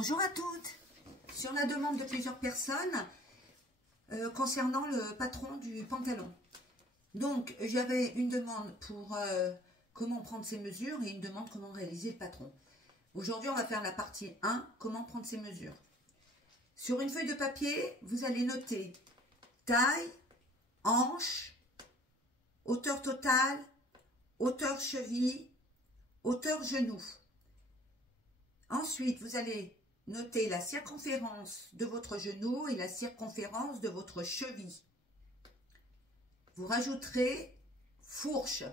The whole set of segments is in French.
Bonjour à toutes. Sur la demande de plusieurs personnes concernant le patron du pantalon. Donc, j'avais une demande pour comment prendre ses mesures et une demande comment réaliser le patron. Aujourd'hui, on va faire la partie 1, comment prendre ses mesures. Sur une feuille de papier, vous allez noter taille, hanche, hauteur totale, hauteur cheville, hauteur genou. Ensuite, vous allez noter la circonférence de votre genou et la circonférence de votre cheville. Vous rajouterez fourche.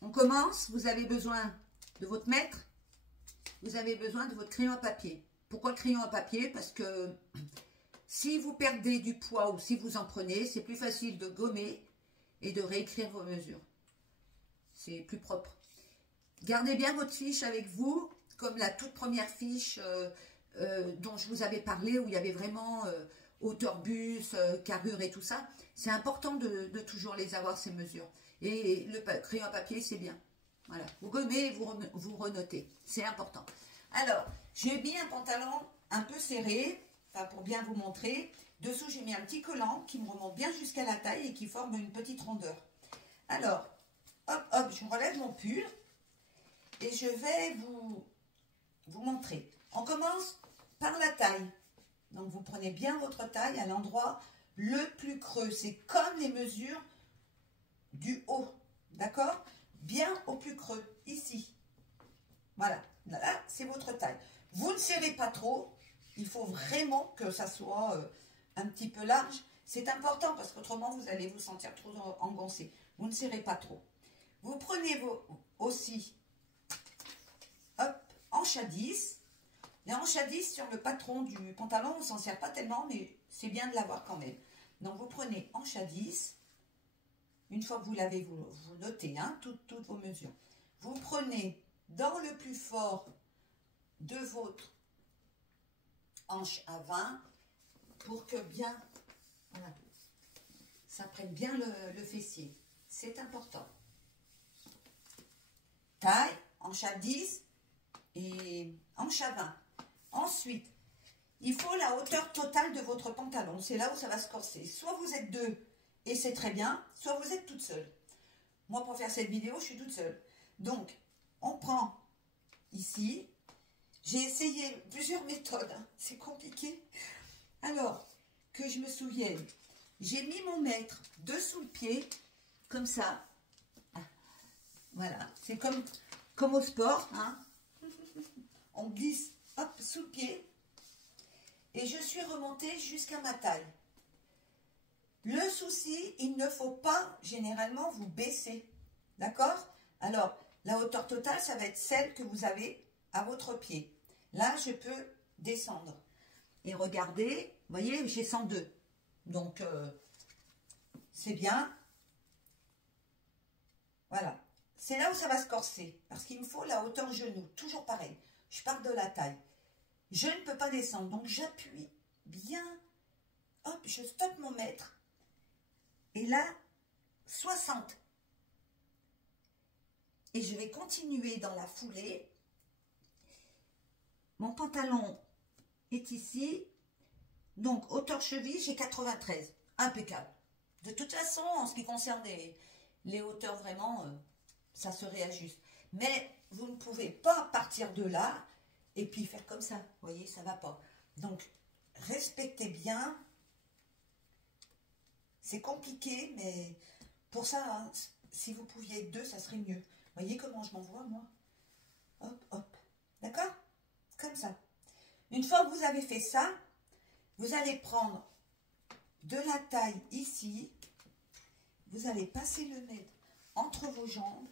On commence, vous avez besoin de votre mètre, vous avez besoin de votre crayon à papier. Pourquoi le crayon à papier? Parce que si vous perdez du poids ou si vous en prenez, c'est plus facile de gommer et de réécrire vos mesures. C'est plus propre. Gardez bien votre fiche avec vous, comme la toute première fiche dont je vous avais parlé, où il y avait vraiment hauteur buste, carrure et tout ça. C'est important de toujours les avoir, ces mesures. Et le crayon à papier, c'est bien. Voilà, vous gommez et vous renotez. C'est important. Alors, j'ai mis un pantalon un peu serré, enfin, pour bien vous montrer. Dessous, j'ai mis un petit collant qui me remonte bien jusqu'à la taille et qui forme une petite rondeur. Alors, hop, hop, je relève mon pull. Et je vais vous montrer. On commence par la taille. Donc, vous prenez bien votre taille à l'endroit le plus creux. C'est comme les mesures du haut. D'accord? Bien au plus creux, ici. Voilà. Là, c'est votre taille. Vous ne serrez pas trop. Il faut vraiment que ça soit un petit peu large. C'est important parce qu'autrement, vous allez vous sentir trop engoncé. Vous ne serrez pas trop. Vous prenez aussi... Hop, hanche à 10. Les hanches à 10 sur le patron du pantalon, on ne s'en sert pas tellement, mais c'est bien de l'avoir quand même. Donc, vous prenez hanche à 10. Une fois que vous l'avez, vous notez toutes vos mesures. Vous prenez dans le plus fort de votre hanche à 20 pour que bien, voilà, ça prenne bien le fessier. C'est important. Taille, hanche à 10. Et hanche à 20. Ensuite, il faut la hauteur totale de votre pantalon. C'est là où ça va se corser. Soit vous êtes deux et c'est très bien, soit vous êtes toute seule. Moi, pour faire cette vidéo, je suis toute seule. Donc, on prend ici. J'ai essayé plusieurs méthodes. C'est compliqué. Alors, que je me souvienne, j'ai mis mon mètre dessous le pied, comme ça. Voilà, c'est comme au sport, hein. On glisse, hop, sous le pied. Et je suis remontée jusqu'à ma taille. Le souci, il ne faut pas, généralement, vous baisser. D'accord? Alors, la hauteur totale, ça va être celle que vous avez à votre pied. Là, je peux descendre. Et regardez, vous voyez, j'ai 102. Donc, c'est bien. Voilà. C'est là où ça va se corser. Parce qu'il me faut la hauteur genou. Toujours pareil. Je pars de la taille. Je ne peux pas descendre. Donc, j'appuie bien. Hop, je stoppe mon mètre. Et là, 60. Et je vais continuer dans la foulée. Mon pantalon est ici. Donc, hauteur cheville, j'ai 93. Impeccable. De toute façon, en ce qui concerne les hauteurs, vraiment, ça se réajuste. Mais vous ne pouvez pas partir de là et puis faire comme ça. Vous voyez, ça ne va pas. Donc, respectez bien. C'est compliqué, mais pour ça, hein, si vous pouviez être deux, ça serait mieux. Vous voyez comment je m'envoie, moi? Hop, hop. D'accord? Comme ça. Une fois que vous avez fait ça, vous allez prendre de la taille ici. Vous allez passer le mètre entre vos jambes.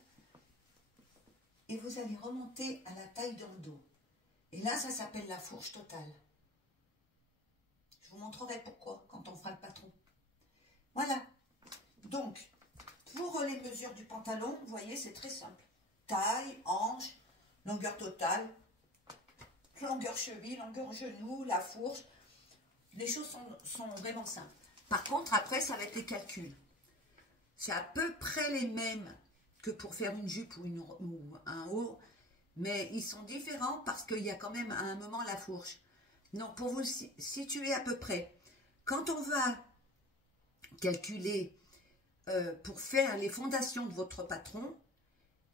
Et vous allez remonter à la taille dans le dos. Et là, ça s'appelle la fourche totale. Je vous montrerai pourquoi quand on fera le patron. Voilà. Donc, pour les mesures du pantalon, vous voyez, c'est très simple. Taille, hanche, longueur totale, longueur cheville, longueur genou, la fourche. Les choses sont vraiment simples. Par contre, après, ça va être les calculs. C'est à peu près les mêmes que pour faire une jupe ou un haut, Mais ils sont différents parce qu'il y a quand même à un moment la fourche. Donc, pour vous situer à peu près, quand on va calculer pour faire les fondations de votre patron,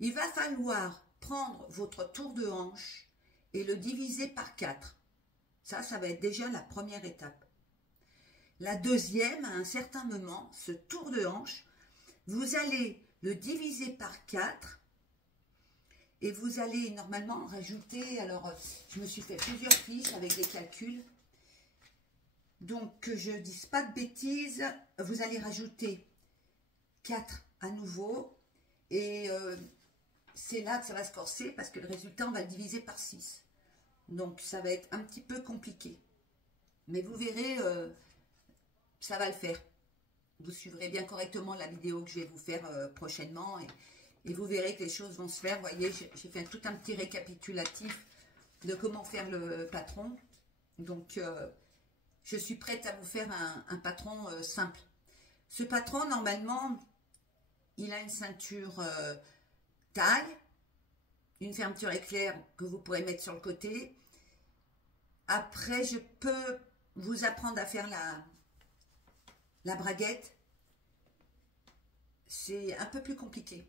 il va falloir prendre votre tour de hanche et le diviser par 4. Ça va être déjà la première étape. La deuxième, à un certain moment, ce tour de hanche, vous allez le diviser par 4 et vous allez normalement rajouter, alors je me suis fait plusieurs fiches avec des calculs, donc que je ne dise pas de bêtises, vous allez rajouter 4 à nouveau et c'est là que ça va se corser parce que le résultat on va le diviser par 6. Donc ça va être un petit peu compliqué. Mais vous verrez, ça va le faire. Vous suivrez bien correctement la vidéo que je vais vous faire prochainement et vous verrez que les choses vont se faire. Vous voyez, j'ai fait tout un petit récapitulatif de comment faire le patron. Donc, je suis prête à vous faire un patron simple. Ce patron, normalement, il a une ceinture taille, une fermeture éclair que vous pourrez mettre sur le côté. Après, je peux vous apprendre à faire la braguette. C'est un peu plus compliqué.